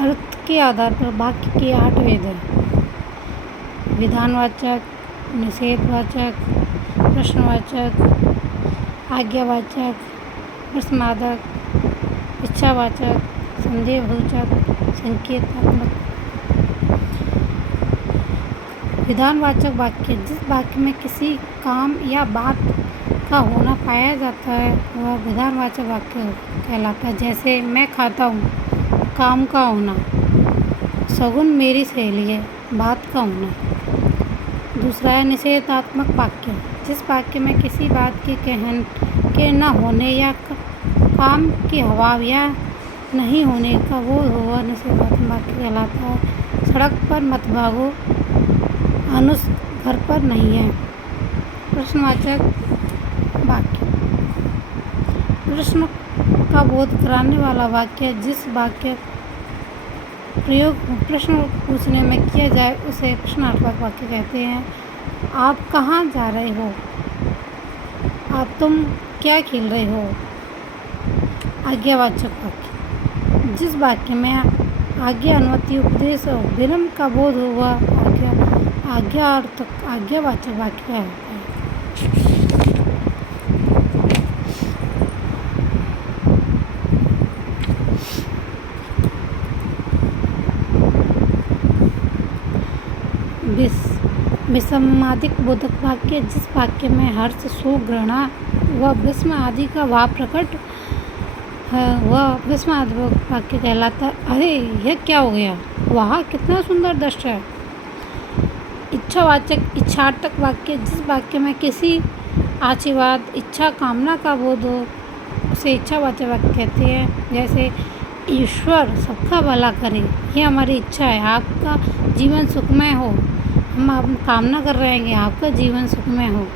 अर्थ के आधार पर वाक्य के 8 भेद हैं। विधानवाचक, निषेधवाचक, प्रश्नवाचक, आज्ञावाचक, प्रश्नार्थक, इच्छावाचक, संदेहसूचक, संकेतात्मक। विधानवाचक वाक्य जिस वाक्य में किसी काम या बात का होना पाया जाता है वह विधानवाचक वाक्य कहलाता है। जैसे मैं खाता हूँ, काम का होना। शगुन मेरी सहेली है, बात का होना। दूसरा है निषेधात्मक वाक्य जिस वाक्य में किसी बात के न होने या काम के अभाव या नहीं होने का वो हुआ निषेधात्मक वाक्य कहलाता है। सड़क पर मत भागो, अनुज घर पर नहीं है। प्रश्नवाचक वाक्य प्रश्न का बोध कराने वाला वाक्य जिस वाक्य प्रयोग प्रश्न पूछने में किया जाए उसे प्रश्नार्थक वाक्य कहते हैं। आप कहाँ जा रहे हो? तुम क्या खेल रहे हो? आज्ञावाचक वाक्य जिस वाक्य में आज्ञा, अनुमति, उपदेश और विनम्र का बोध हुआ आज्ञावाचक वाक्य है। विसम्मादिक बोधक वाक्य जिस वाक्य में हर्ष, शोक, घृणा व विस्मय आदि का भाव प्रकट है वह विस्मयात्मक वाक्य कहलाता है। अरे यह क्या हो गया? वाह कितना सुंदर दृश्य है। इच्छावाचक इच्छार्थक वाक्य जिस वाक्य में किसी आशीर्वाद, इच्छा, कामना का बोध हो उसे इच्छावाचक वाक्य कहते हैं। जैसे ईश्वर सबका भला करे, यह हमारी इच्छा है, आपका जीवन सुखमय हो। हम कामना कर रहे हैं कि आपका जीवन सुखमय हो।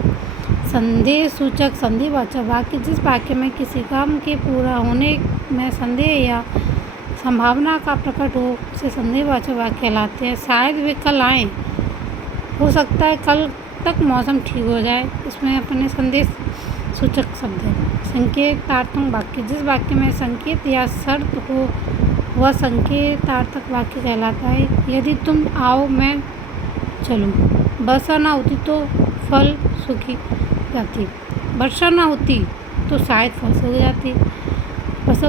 संदेह सूचक संदेहवाचक वाक्य जिस वाक्य में किसी काम के पूरा होने में संदेह या संभावना का प्रकट हो उसे संदेहवाचक वाक्य कहलाते हैं। शायद वे कल आएँ, हो सकता है कल तक मौसम ठीक हो जाए, इसमें अपने संदेश सूचक शब्द है। संकेतात्मक वाक्य जिस वाक्य में संकेत या शर्त हो वह संकेतात्मक वाक्य कहलाता है। यदि तुम आओ मैं चलूँ। वर्षा ना होती तो फल सूखी जाती, वर्षा ना होती तो शायद फसल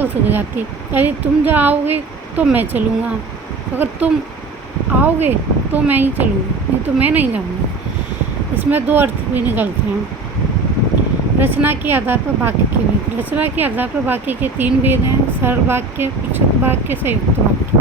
सूख जाती। यदि तुम जाओगे तो मैं चलूँगा, अगर तुम आओगे तो मैं ही चलूँगी, नहीं तो मैं नहीं जाऊँगा। इसमें 2 अर्थ भी निकलते हैं। रचना के आधार पर वाक्य के भेद। रचना के आधार पर वाक्य के 3 भेद हैं: सरल वाक्य, पृच्छक वाक्य, संयुक्त वाक्य।